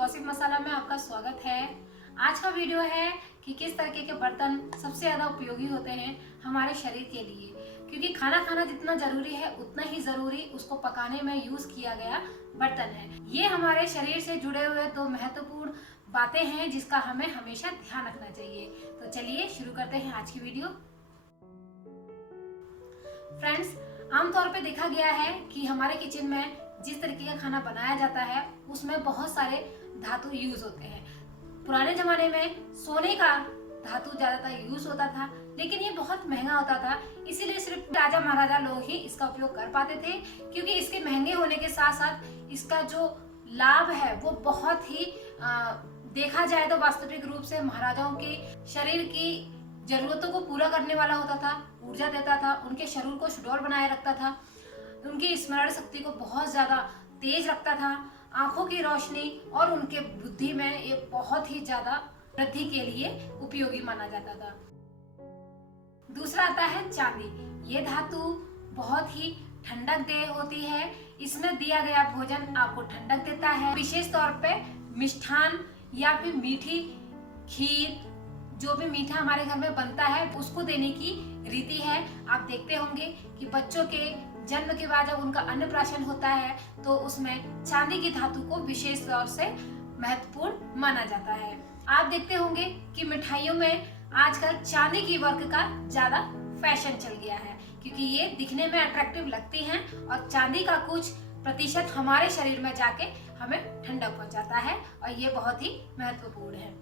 Gossip मसाला में आपका स्वागत है। आज का वीडियो है कि किस तरीके के बर्तन सबसे ज़्यादा उपयोगी होते हैं हमारे शरीर के लिए, क्योंकि खाना खाना जितना ज़रूरी है उतना ही ज़रूरी उसको पकाने में यूज़ किया गया बर्तन है। ये हमारे शरीर से जुड़े हुए दो महत्वपूर्ण बातें हैं जिसका हमें हमेशा ध्यान रखना चाहिए। तो चलिए शुरू करते हैं आज की वीडियो। फ्रेंड्स, आमतौर पे देखा गया है कि हमारे किचन में जिस तरीके का खाना बनाया जाता है उसमें बहुत सारे धातु यूज होते हैं। पुराने जमाने में सोने का धातु ज्यादातर यूज होता था, लेकिन ये बहुत महंगा होता था, इसीलिए सिर्फ राजा महाराजा लोग ही इसका उपयोग कर पाते थे। क्योंकि इसके महंगे होने के साथ साथ इसका जो लाभ है वो बहुत ही देखा जाए तो वास्तविक रूप से महाराजाओं के शरीर की जरूरतों को पूरा करने वाला होता था, ऊर्जा देता था, उनके शरीर को सुडौल बनाए रखता था, उनकी स्मरण शक्ति को बहुत ज्यादा तेज रखता था, आंखों की रोशनी और उनके बुद्धि में ये बहुत ही ज्यादा वृद्धि के लिए उपयोगी माना जाता था। दूसरा आता है चांदी। ये धातु बहुत ही ठंडक देह होती है। इसमें दिया गया भोजन आपको ठंडक देता है। विशेष तौर पे मिष्ठान या फिर मीठी खीर, जो भी मीठा हमारे घर में बनता है उसको देने की रीति है। आप देखते होंगे कि बच्चों के जन्म के बाद जब उनका अन्नप्राशन होता है तो उसमें चांदी की धातु को विशेष तौर से महत्वपूर्ण माना जाता है। आप देखते होंगे कि मिठाइयों में आजकल चांदी की वर्क का ज्यादा फैशन चल गया है, क्योंकि ये दिखने में अट्रैक्टिव लगती हैं और चांदी का कुछ प्रतिशत हमारे शरीर में जाके हमें ठंडक पहुंचाता है और ये बहुत ही महत्वपूर्ण है।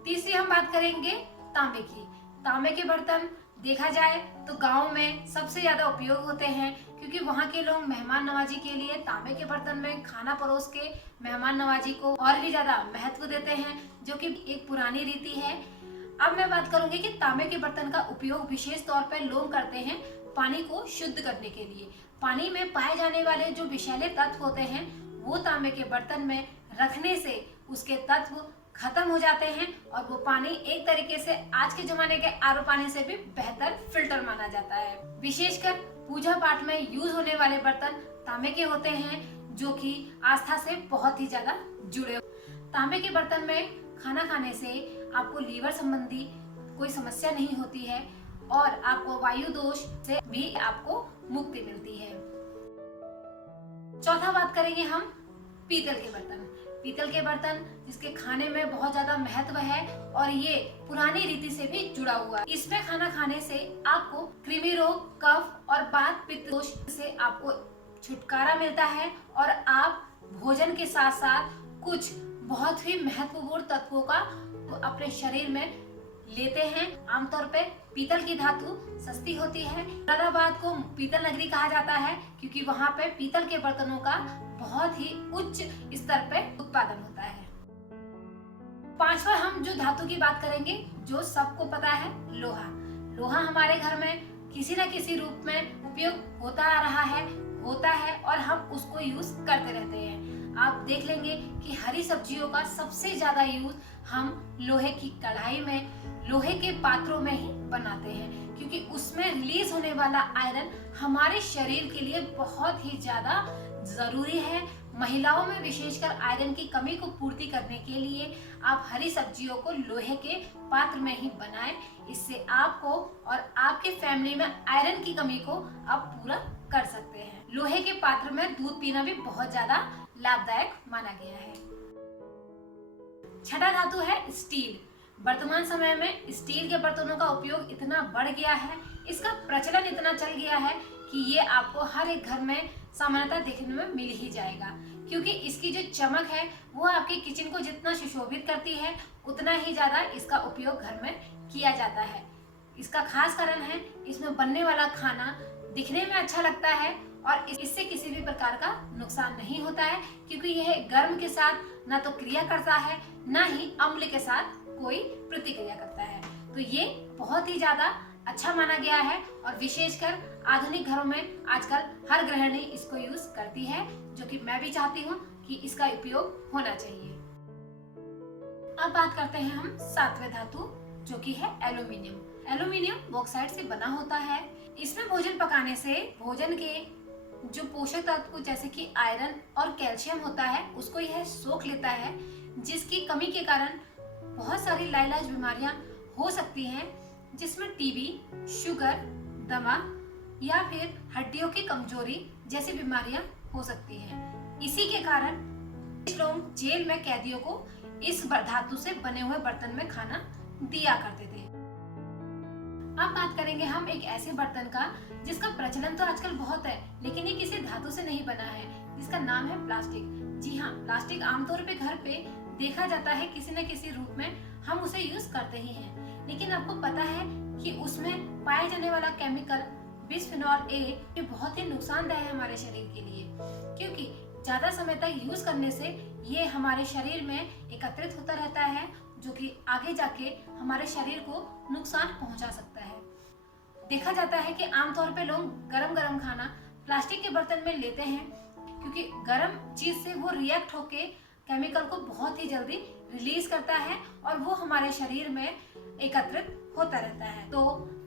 तीसरी हम बात करेंगे तांबे की। तांबे के बर्तन देखा जाए तो गांव में सबसे ज्यादा उपयोग होते हैं, क्योंकि वहां के लोग मेहमान नवाजी के लिए तांबे के बर्तन में खाना परोस के मेहमान नवाजी को और भी ज्यादा महत्व देते हैं, जो कि एक पुरानी रीति है। अब मैं बात करूंगी कि तांबे के बर्तन का उपयोग विशेष तौर पर लोग करते हैं पानी को शुद्ध करने के लिए। पानी में पाए जाने वाले जो विषैले तत्व होते हैं वो तांबे के बर्तन में रखने से उसके तत्व खत्म हो जाते हैं और वो पानी एक तरीके से आज के जमाने के आरओ पानी से भी बेहतर फिल्टर माना जाता है। विशेषकर पूजा पाठ में यूज होने वाले बर्तन तांबे के होते हैं, जो कि आस्था से बहुत ही ज्यादा जुड़े। तांबे के बर्तन में खाना खाने से आपको लीवर संबंधी कोई समस्या नहीं होती है और आपको वायु दोष से भी आपको मुक्ति मिलती है। चौथा बात करेंगे हम पीतल के बर्तन। पीतल के बर्तन जिसके खाने में बहुत ज्यादा महत्व है और ये पुरानी रीति से भी जुड़ा हुआ है। इसमें खाना खाने से आपको कृमि रोग, कफ और वात पित्त दोष से आपको छुटकारा मिलता है और आप भोजन के साथ साथ कुछ बहुत ही महत्वपूर्ण तत्वों का अपने शरीर में लेते हैं। आमतौर पे पीतल की धातु सस्ती होती है। मुरादाबाद को पीतल नगरी कहा जाता है, क्योंकि वहाँ पे पीतल के बर्तनों का बहुत ही उच्च स्तर पे उत्पादन होता है। पांचवा हम जो धातु की बात करेंगे, जो सबको पता है, लोहा। लोहा हमारे घर में किसी न किसी रूप में उपयोग होता आ रहा है, होता है और हम उसको यूज करते रहते हैं। आप देख लेंगे कि हरी सब्जियों का सबसे ज्यादा यूज हम लोहे की कढ़ाई में, लोहे के पात्रों में ही बनाते हैं, क्योंकि उसमें रिलीज होने वाला आयरन हमारे शरीर के लिए बहुत ही ज्यादा जरूरी है। महिलाओं में विशेषकर आयरन की कमी को पूर्ति करने के लिए आप हरी सब्जियों को लोहे के पात्र में ही बनाएं। इससे आपको और आपके फैमिली में आयरन की कमी को आप पूरा कर सकते हैं। लोहे के पात्र में दूध पीना भी बहुत ज्यादा लाभदायक माना गया है। छठा धातु है स्टील। वर्तमान समय में स्टील के बर्तनों का उपयोग इतना बढ़ गया है, इसका प्रचलन इतना चल गया है कि ये आपको हर एक घर में सामान्यतः देखने में मिल ही जाएगा, क्योंकि इसकी जो चमक है वो आपके किचन को जितना सुशोभित करती है उतना ही ज्यादा इसका उपयोग घर में किया जाता है। इसका खास कारण है इसमें बनने वाला खाना दिखने में अच्छा लगता है और इससे किसी भी प्रकार का नुकसान नहीं होता है, क्योंकि यह गर्म के साथ ना तो क्रिया करता है ना ही अम्ल के साथ कोई प्रतिक्रिया करता है। तो ये बहुत ही ज्यादा अच्छा माना गया है और विशेषकर आधुनिक घरों में आजकल हर गृहिणी इसको यूज करती है, जो कि मैं भी चाहती हूँ कि इसका उपयोग होना चाहिए। अब बात करते हैं हम सातवें धातु, जो कि है एल्यूमिनियम। एल्यूमिनियम बॉक्साइट से बना होता है। इसमें भोजन पकाने से भोजन के जो पोषक तत्व जैसे कि आयरन और कैल्शियम होता है उसको यह सोख लेता है, जिसकी कमी के कारण बहुत सारी लाइलाज बीमारियां हो सकती हैं, जिसमें टीबी, शुगर, दमा या फिर हड्डियों की कमजोरी जैसी बीमारियां हो सकती हैं। इसी के कारण कुछ लोग जेल में कैदियों को इस धातु से बने हुए बर्तन में खाना दिया करते थे। अब बात करेंगे हम एक ऐसे बर्तन का जिसका प्रचलन तो आजकल बहुत है, लेकिन ये किसी धातु से नहीं बना है, जिसका नाम है प्लास्टिक। जी हाँ, प्लास्टिक आमतौर पे घर पे देखा जाता है, किसी न किसी रूप में हम उसे यूज करते ही हैं। लेकिन आपको पता है कि उसमें पाए जाने वाला केमिकल बिस्फेनॉल ए ये बहुत ही नुकसानदायक है हमारे शरीर के लिए, क्योंकि ज्यादा समय तक यूज करने से ये हमारे शरीर में एकत्रित होता रहता है, जो कि आगे जाके हमारे शरीर को नुकसान पहुंचा सकता है। देखा जाता है कि आमतौर पे लोग गरम गरम खाना प्लास्टिक के बर्तन में लेते हैं, क्योंकि गरम चीज से वो रिएक्ट होके केमिकल को बहुत ही जल्दी रिलीज करता है और वो हमारे शरीर में एकत्रित होता रहता है। तो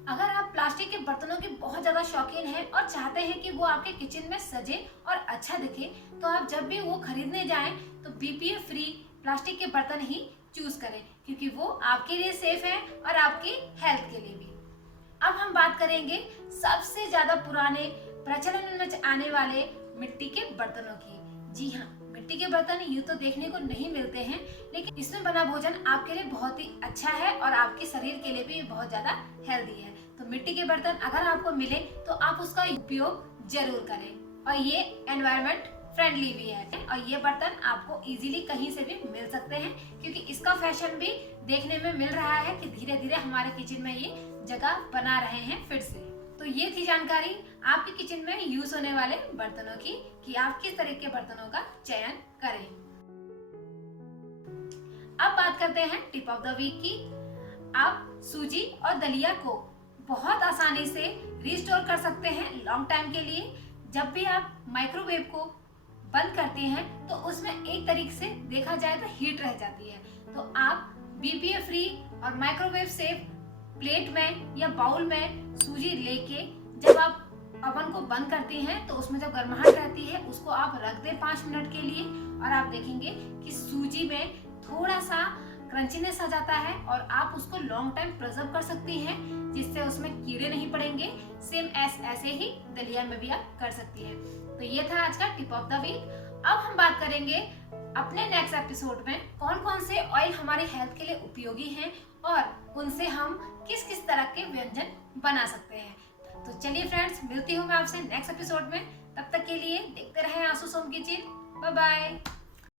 अगर आप प्लास्टिक के बर्तनों के बहुत ज्यादा शौकीन हैं और चाहते हैं कि वो आपके किचन में सजे और अच्छा दिखे, तो आप जब भी वो खरीदने जाएं तो BPA फ्री प्लास्टिक के बर्तन ही चूज करें, क्योंकि वो आपके लिए सेफ है और आपकी हेल्थ के लिए भी। अब हम बात करेंगे सबसे ज्यादा पुराने प्रचलन में आने वाले मिट्टी के बर्तनों की। जी हाँ, मिट्टी के बर्तन यूं तो देखने को नहीं मिलते हैं, लेकिन इसमें बना भोजन आपके लिए बहुत ही अच्छा है और आपके शरीर के लिए भी बहुत ज्यादा हेल्दी है। तो मिट्टी के बर्तन अगर आपको मिले तो आप उसका उपयोग जरूर करें, और ये एनवायरनमेंट फ्रेंडली भी है। और ये बर्तन आपको इजीली कहीं से भी मिल सकते हैं, क्योंकि इसका फैशन भी देखने में मिल रहा है कि धीरे धीरे हमारे किचन में ये जगह बना रहे हैं फिर से। तो ये थी जानकारी आपके किचन में यूज होने वाले बर्तनों की, कि आप किस तरह के बर्तनों का चयन करें। अब बात करते हैं टिप ऑफ द वीक की। आप सूजी और दलिया को बहुत आसानी से रिस्टोर कर सकते हैं लॉन्ग टाइम के लिए। जब भी आप माइक्रोवेव को बंद करते हैं तो उसमें एक तरीके से देखा जाए तो हीट रह जाती है। तो आप BPA फ्री और माइक्रोवेव सेफ प्लेट में या बाउल में सूजी लेके जब आप ओवन को बंद करती हैं तो उसमें जब गर्माहट रहती है उसको आप रख दें 5 मिनट के लिए, और आप देखेंगे कि सूजी में थोड़ा सा क्रंचीनेस आ जाता है और आप उसको लॉन्ग टाइम प्रिजर्व कर सकती हैं, जिससे उसमें कीड़े नहीं पड़ेंगे। सेम ऐसे ही दलिया में भी आप कर सकती हैं। तो ये था आज का टिप ऑफ द वीक। अब हम बात करेंगे अपने नेक्स्ट एपिसोड में कौन कौन से ऑयल हमारी हेल्थ के लिए उपयोगी हैं और उनसे हम किस किस तरह के व्यंजन बना सकते हैं। तो चलिए फ्रेंड्स, मिलती हूँ मैं आपसे नेक्स्ट एपिसोड में। तब तक के लिए देखते रहें आंसू सोम किचन। Bye bye.